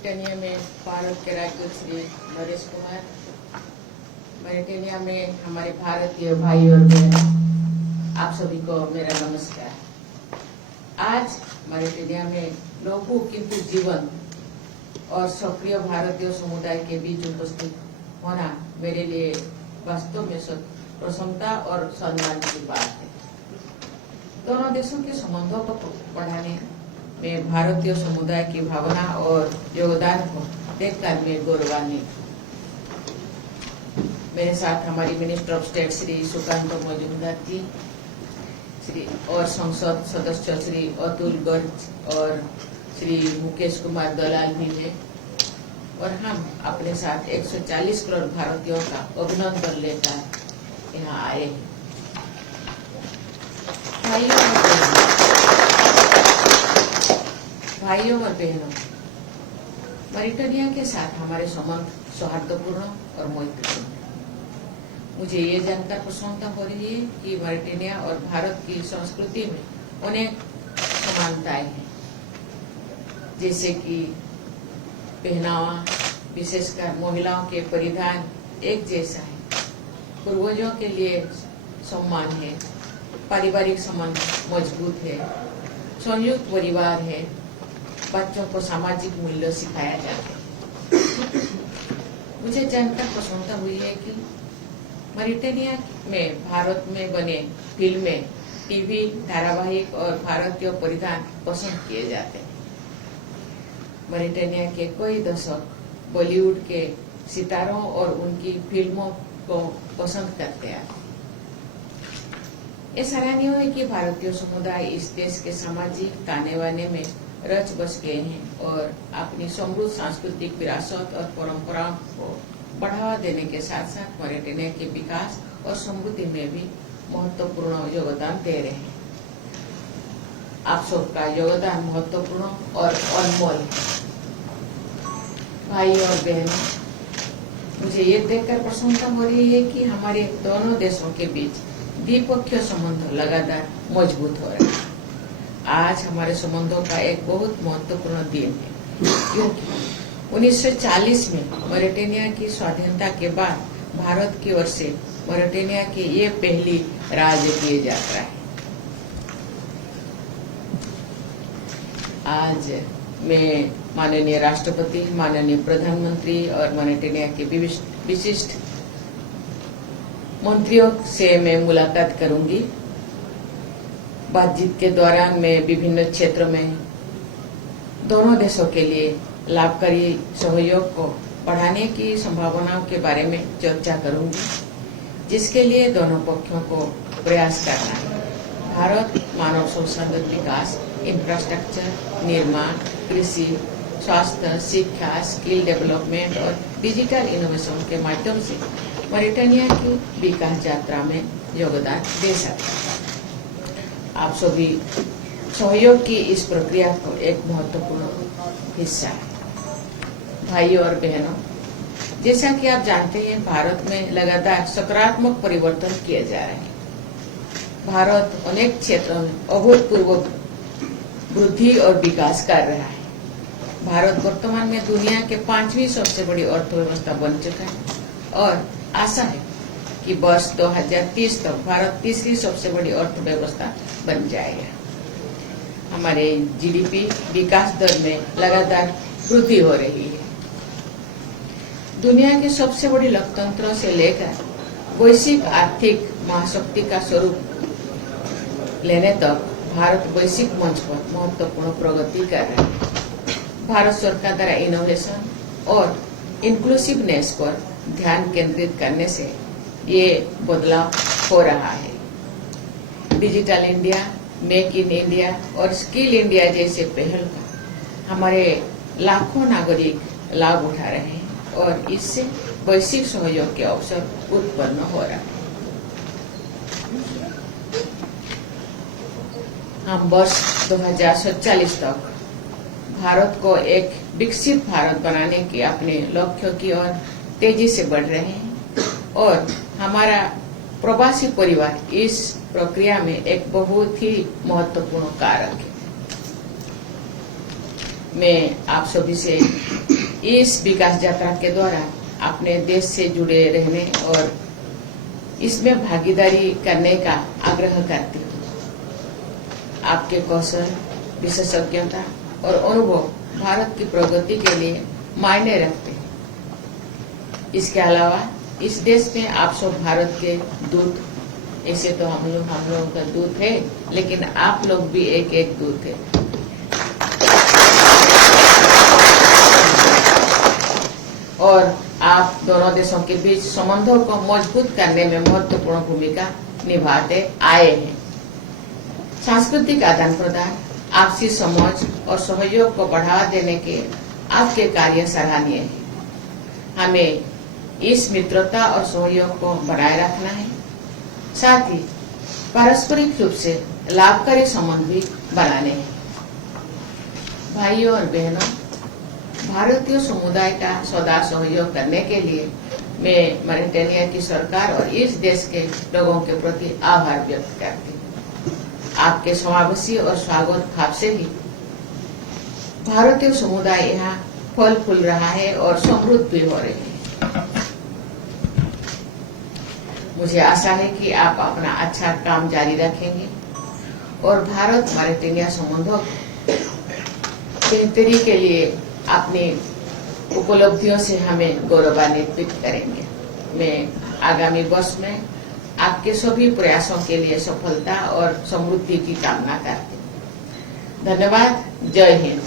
Mauritania में भारत के राजदूत श्री नरेश कुमार, मॉरिटानिया में हमारे भारतीय भाई और बहनों, आप सभी को मेरा नमस्कार। आज मॉरिटानिया में लोगों किंतु जीवन और सक्रिय भारतीय समुदाय के बीच उपस्थित होना मेरे लिए वास्तव में प्रसन्नता और सम्मान की बात है। दोनों देशों के संबंधों को बढ़ाने में भारतीय समुदाय की भावना और योगदान को देखकर मैं गौरवान्वित। मेरे साथ हमारी minister of state Shri Sukanta Majumdar ji और संसद सदस्य श्री अतुल गर्ग और श्री मुकेश कुमार दलाल भी हैं और हम अपने साथ 140 करोड़ भारतीयों का अभिनंदन लेकर यहाँ आए हैं। भाइयों और बहनों, मॉरिटानिया के साथ हमारे संबंध सौहार्दपूर्ण और मैत्रीपूर्ण है। मुझे ये जानकर प्रसन्नता हो रही है कि मॉरिटानिया और भारत की संस्कृति में अनेक समानताएं हैं, जैसे कि पहनावा, विशेषकर महिलाओं के परिधान एक जैसा है, पूर्वजों के लिए सम्मान है, पारिवारिक संबंध मजबूत है, संयुक्त परिवार है, बच्चों को सामाजिक मूल्य सिखाया जाता है। मुझे जानकर प्रसन्नता हुई है कि मॉरिटानिया में भारत में बने फिल्में, टीवी धारावाहिक और भारतीय परिधान पसंद किए जाते हैं। मॉरिटानिया के कई दशक बॉलीवुड के सितारों और उनकी फिल्मों को पसंद करते हैं। ये सराहनीय है कि भारतीय समुदाय इस देश के सामाजिक ताने बाने में रच बस गए हैं और अपनी समृद्ध सांस्कृतिक विरासत और परंपराओं को बढ़ावा देने के साथ साथ मॉरिटानिया के विकास और समृद्धि में भी महत्वपूर्ण योगदान दे रहे हैं। आप सबका योगदान महत्वपूर्ण और अनमोल है। भाई और बहनों, मुझे ये देखकर प्रसन्नता हो रही है कि हमारे दोनों देशों के बीच द्विपक्षीय संबंध लगातार मजबूत हो रहे हैं। आज हमारे संबंधों का एक बहुत महत्वपूर्ण दिन है, क्योंकि 1940 में मॉरिटानिया की स्वाधीनता के बाद भारत की ओर से मॉरिटानिया की ये पहली राजकीय यात्रा है। आज मैं माननीय राष्ट्रपति, माननीय प्रधानमंत्री और मॉरिटानिया के विशिष्ट मंत्रियों से मैं मुलाकात करूंगी। बातचीत के दौरान मैं विभिन्न क्षेत्रों में दोनों देशों के लिए लाभकारी सहयोग को बढ़ाने की संभावनाओं के बारे में चर्चा करूंगी, जिसके लिए दोनों पक्षों को प्रयास करना है। भारत मानव संसाधन विकास, इंफ्रास्ट्रक्चर, निर्माण, कृषि, स्वास्थ्य, शिक्षा, स्किल डेवलपमेंट और डिजिटल इनोवेशन के माध्यम से मॉरिटानिया की विकास यात्रा में योगदान दे सकता है। आप सभी सहयोग की इस प्रक्रिया को एक महत्वपूर्ण हिस्सा है। भाइयों और बहनों, जैसा कि आप जानते हैं, भारत में लगातार सकारात्मक परिवर्तन किए जा रहे हैं। भारत अनेक क्षेत्रों में अभूतपूर्व वृद्धि और विकास कर रहा है। भारत वर्तमान में दुनिया के 5वीं सबसे बड़ी अर्थव्यवस्था बन चुका है और आशा है कि वर्ष 2030 तक भारत तीसरी सबसे बड़ी अर्थव्यवस्था बन जाएगा। हमारे जीडीपी विकास दर में लगातार वृद्धि हो रही है। दुनिया के सबसे बड़ी लोकतंत्र से लेकर वैश्विक आर्थिक महाशक्ति का स्वरूप लेने तक भारत वैश्विक मंच पर महत्वपूर्ण प्रगति कर रहा है। भारत सरकार द्वारा इनोवेशन और इंक्लूसिवनेस पर ध्यान केंद्रित करने से ये बदलाव हो रहा है। Digital India, make in India और स्किल इंडिया जैसे पहल का हमारे लाखों नागरिक लाभ उठा रहे हैं और इससे वैश्विक सहयोग के अवसर उत्पन्न हो रहा है। हम वर्ष 2047 तक भारत को एक विकसित भारत बनाने के अपने लक्ष्यों की ओर तेजी से बढ़ रहे हैं और हमारा प्रवासी परिवार इस प्रक्रिया में एक बहुत ही महत्वपूर्ण कारक है। मैं आप सभी से इस विकास यात्रा के द्वारा अपने देश से जुड़े रहने और इसमें भागीदारी करने का आग्रह करती हूँ। आपके कौशल, विशेषज्ञता और अनुभव भारत की प्रगति के लिए मायने रखते हैं। इसके अलावा इस देश में आप सब भारत के दूत, ऐसे तो हम लोगों का दूत है, लेकिन आप लोग भी एक एक दूत है। और आप दोनों देशों के बीच संबंधों को मजबूत करने में महत्वपूर्ण भूमिका निभाते आए हैं। सांस्कृतिक आदान प्रदान, आपसी समझ और सहयोग को बढ़ावा देने के आपके कार्य सराहनीय है। हमें इस मित्रता और सहयोग को बनाए रखना है, साथ ही पारस्परिक रूप से लाभकारी संबंध भी बनाने हैं। भाइयों और बहनों, भारतीय समुदाय का सदा सहयोग करने के लिए मैं मॉरिटेनिया की सरकार और इस देश के लोगों के प्रति आभार व्यक्त करती हूँ। आपके समावेशी और स्वागत भाव से ही भारतीय समुदाय यहाँ फल फूल रहा है और समृद्ध भी हो रहे हैं। मुझे आशा है कि आप अपना अच्छा काम जारी रखेंगे और भारत मॉरिटेनिया संबंधों बेहतरी के लिए अपनी उपलब्धियों से हमें गौरवान्वित करेंगे। मैं आगामी वर्ष में आपके सभी प्रयासों के लिए सफलता और समृद्धि की कामना करती हूँ। धन्यवाद। जय हिंद।